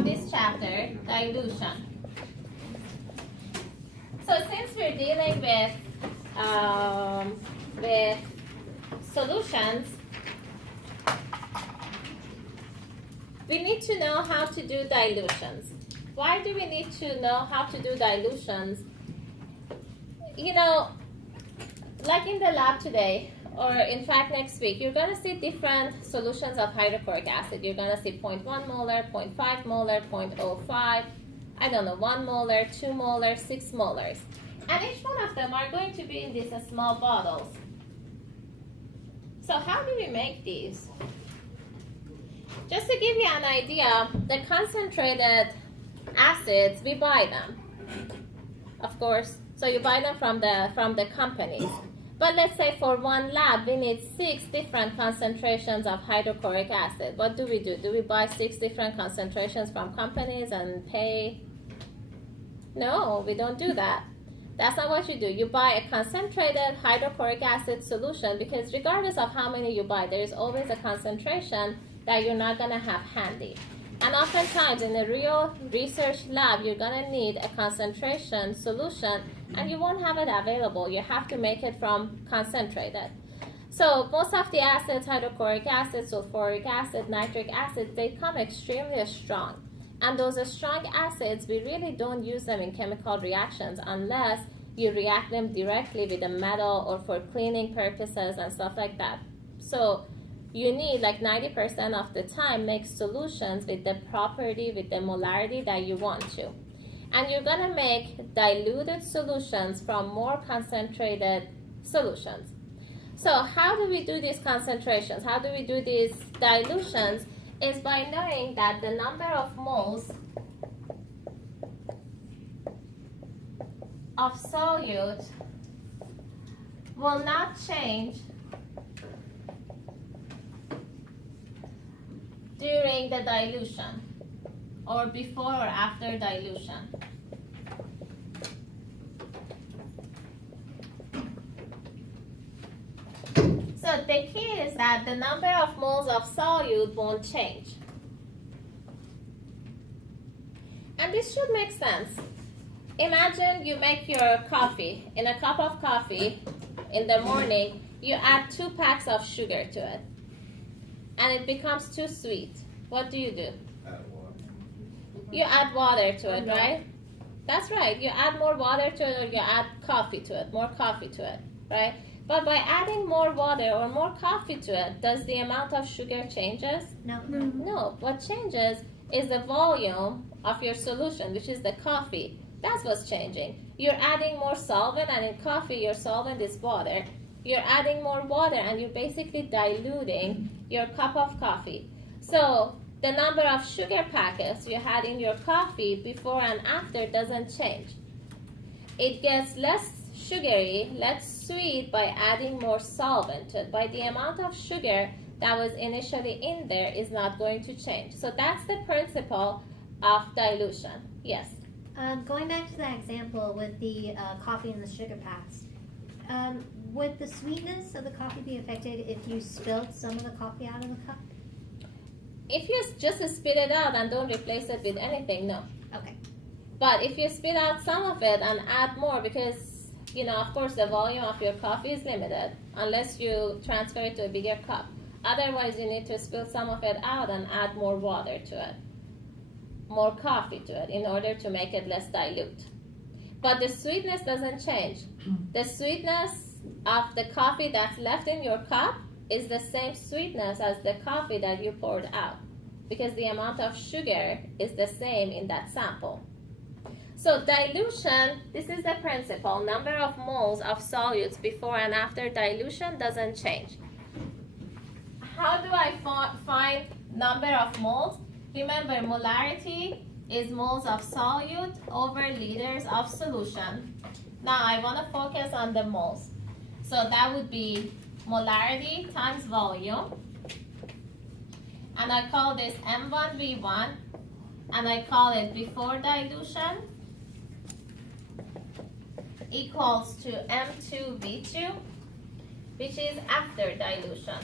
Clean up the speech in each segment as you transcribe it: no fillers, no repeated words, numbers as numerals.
This chapter, dilution. So since we're dealing with solutions, we need to know how to do dilutions. Why do we need to know how to do dilutions? You know, like in the lab today, or in fact next week, you're going to see different solutions of hydrochloric acid. You're going to see 0.1 molar, 0.5 molar, 0.05, I don't know, 1 molar, 2 molar, 6 molars. And each one of them are going to be in these small bottles. So how do we make these? Just to give you an idea, the concentrated acids, we buy them, of course. So you buy them from the companies. But let's say for one lab, we need 6 different concentrations of hydrochloric acid. What do? Do we buy 6 different concentrations from companies and pay? No, we don't do that. That's not what you do. You buy a concentrated hydrochloric acid solution because regardless of how many you buy, there is always a concentration that you're not going to have handy. And oftentimes in a real research lab, you're going to need a concentration solution and you won't have it available. You have to make it from concentrated. So most of the acids, hydrochloric acid, sulfuric acid, nitric acid, they come extremely strong. And those strong acids, we really don't use them in chemical reactions unless you react them directly with a metal or for cleaning purposes and stuff like that. So you need, like 90% of the time, make solutions with the property, with the molarity that you want to. And you're going to make diluted solutions from more concentrated solutions. So how do we do these concentrations? How do we do these dilutions? Is by knowing that the number of moles of solute will not change during the dilution or before or after dilution. So the key is that the number of moles of solute won't change. And this should make sense. Imagine you make your coffee. In a cup of coffee in the morning, you add 2 packs of sugar to it. And it becomes too sweet. What do? Add water. You add water to it, right? That's right. You add more water to it or you add coffee to it, more coffee to it, right? But by adding more water or more coffee to it, does the amount of sugar changes? No. No. What changes is the volume of your solution, which is the coffee. That's what's changing. You're adding more solvent, and in coffee, your solvent is water. You're adding more water, and you're basically diluting your cup of coffee. So the number of sugar packets you had in your coffee before and after doesn't change. It gets less sugary, less sweet by adding more solvent to it. By the amount of sugar that was initially in there is not going to change. So that's the principle of dilution. Yes? Going back to that example with the coffee and the sugar packs, would the sweetness of the coffee be affected if you spilled some of the coffee out of the cup? If you just spit it out and don't replace it with anything, no. Okay. But if you spit out some of it and add more, because, you know, of course the volume of your coffee is limited unless you transfer it to a bigger cup. Otherwise, you need to spill some of it out and add more water to it, more coffee to it in order to make it less dilute. But the sweetness doesn't change. The sweetness of the coffee that's left in your cup is the same sweetness as the coffee that you poured out because the amount of sugar is the same in that sample. So dilution, this is the principle. Number of moles of solutes before and after dilution doesn't change. How do I find number of moles? Remember, molarity is moles of solute over liters of solution. Now I want to focus on the moles. So that would be molarity times volume. And I call this M1V1. And I call it before dilution equals to M2V2, which is after dilution.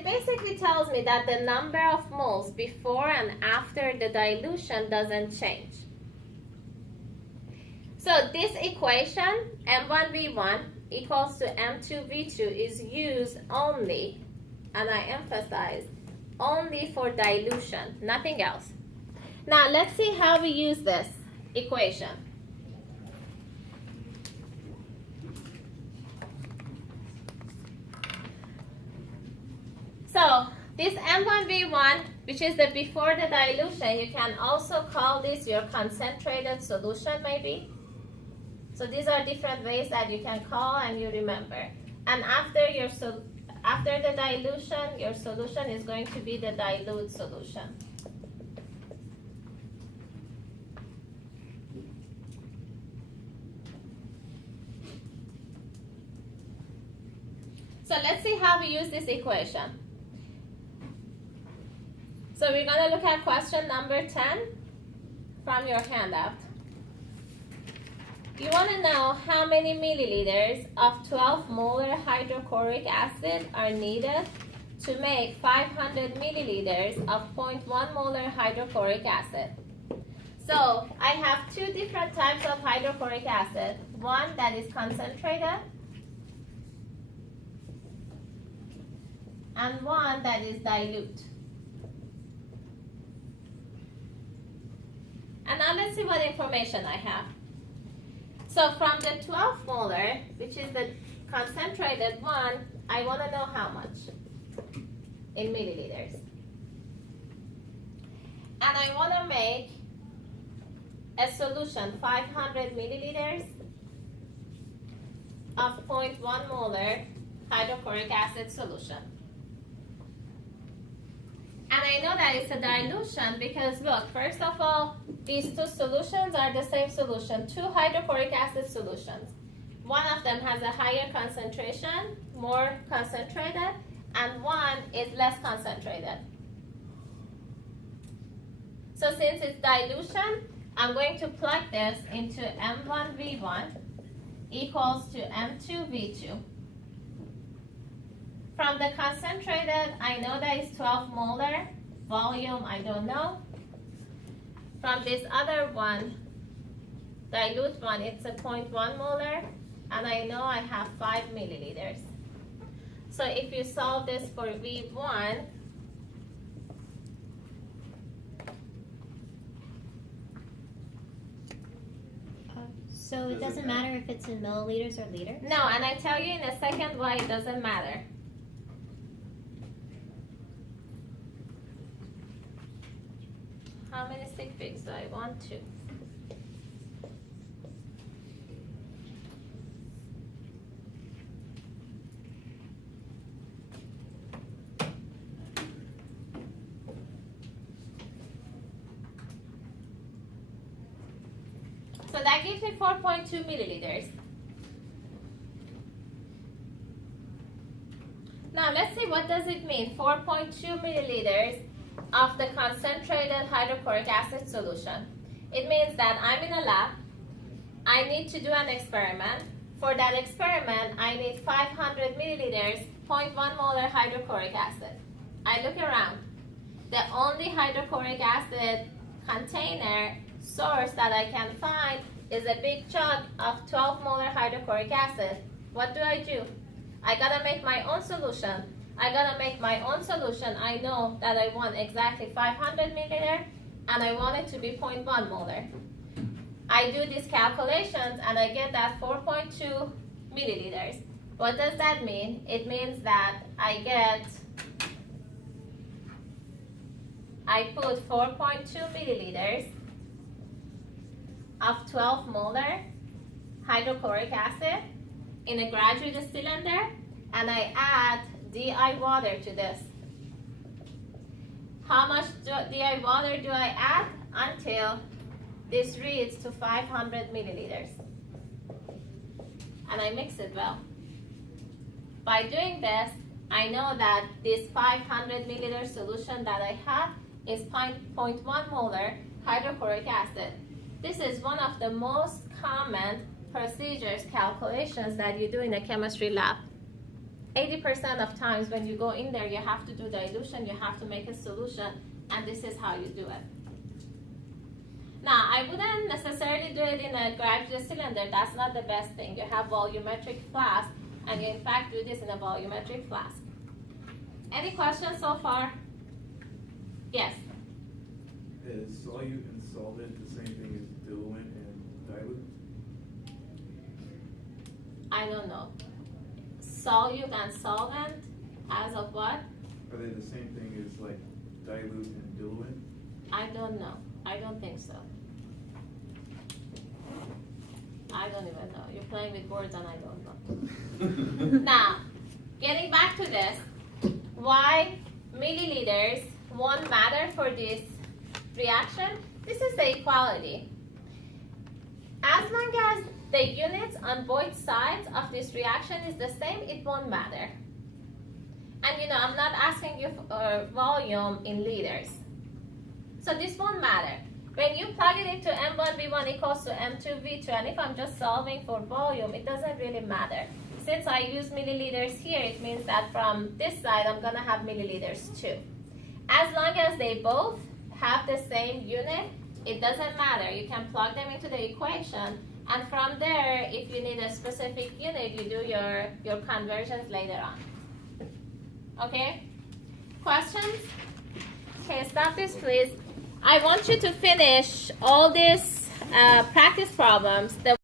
it basically tells me that the number of moles before and after the dilution doesn't change. So this equation, M1V1 equals to M2V2, is used only, and I emphasize, only for dilution, nothing else. Now let's see how we use this equation. So this M1V1, which is the before the dilution, you can also call this your concentrated solution maybe. So these are different ways that you can call and you remember. And after the dilution, your solution is going to be the dilute solution. So let's see how we use this equation. So we're going to look at question number 10 from your handout. You want to know how many milliliters of 12 molar hydrochloric acid are needed to make 500 milliliters of 0.1 molar hydrochloric acid. So I have two different types of hydrochloric acid. One that is concentrated and one that is dilute. And now let's see what information I have. So from the 12 molar, which is the concentrated one, I want to know how much in milliliters. And I want to make a solution, 500 milliliters of 0.1 molar hydrochloric acid solution. And I know that it's a dilution because look, first of all, these two solutions are the same solution, two hydrochloric acid solutions. One of them has a higher concentration, more concentrated, and one is less concentrated. So since it's dilution, I'm going to plug this into M1V1 equals to M2V2. From the concentrated, I know that it's 12 molar. Volume, I don't know. From this other one, dilute one, it's a 0.1 molar. And I know I have 5 milliliters. So if you solve this for V1, so it doesn't matter if it's in milliliters or liters? No, and I tell you in a second why it doesn't matter. How many stick figs do I want? 2. So that gives me 4.2 milliliters. Now let's see what does it mean, 4.2 milliliters of the concentrated hydrochloric acid solution. It means that I'm in a lab, I need to do an experiment. For that experiment, I need 500 milliliters, 0.1 molar hydrochloric acid. I look around. The only hydrochloric acid container source that I can find is a big jug of 12 molar hydrochloric acid. What do? I gotta make my own solution. I know that I want exactly 500 milliliters and I want it to be 0.1 molar. I do these calculations and I get that 4.2 milliliters. What does that mean? It means that I put 4.2 milliliters of 12 molar hydrochloric acid in a graduate cylinder and I add DI water to this. How much DI water do I add? Until this reads to 500 milliliters. And I mix it well. By doing this, I know that this 500 milliliter solution that I have is 0.1 molar hydrochloric acid. This is one of the most common procedures, calculations that you do in a chemistry lab. 80% of times when you go in there, you have to do dilution, you have to make a solution, and this is how you do it. Now, I wouldn't necessarily do it in a graduate cylinder. That's not the best thing. You have volumetric flask, and you in fact do this in a volumetric flask. Any questions so far? Yes? Is solute and solvent the same thing as diluent and dilute? I don't know. Solute and solvent, as of what? Are they the same thing as like dilute and diluent? I don't know. I don't think so. I don't even know. You're playing with words and I don't know. Now, getting back to this, why milliliters won't matter for this reaction? This is the equality. As long as the units on both sides of this reaction is the same, it won't matter. And you know, I'm not asking you for volume in liters. So this won't matter. When you plug it into M1V1 equals to M2V2, and if I'm just solving for volume, it doesn't really matter. Since I use milliliters here, it means that from this side, I'm gonna have milliliters too. As long as they both have the same unit, it doesn't matter. You can plug them into the equation, and from there, if you need a specific unit, you do your conversions later on. Okay? Questions? Okay, stop this please. I want you to finish all these practice problems.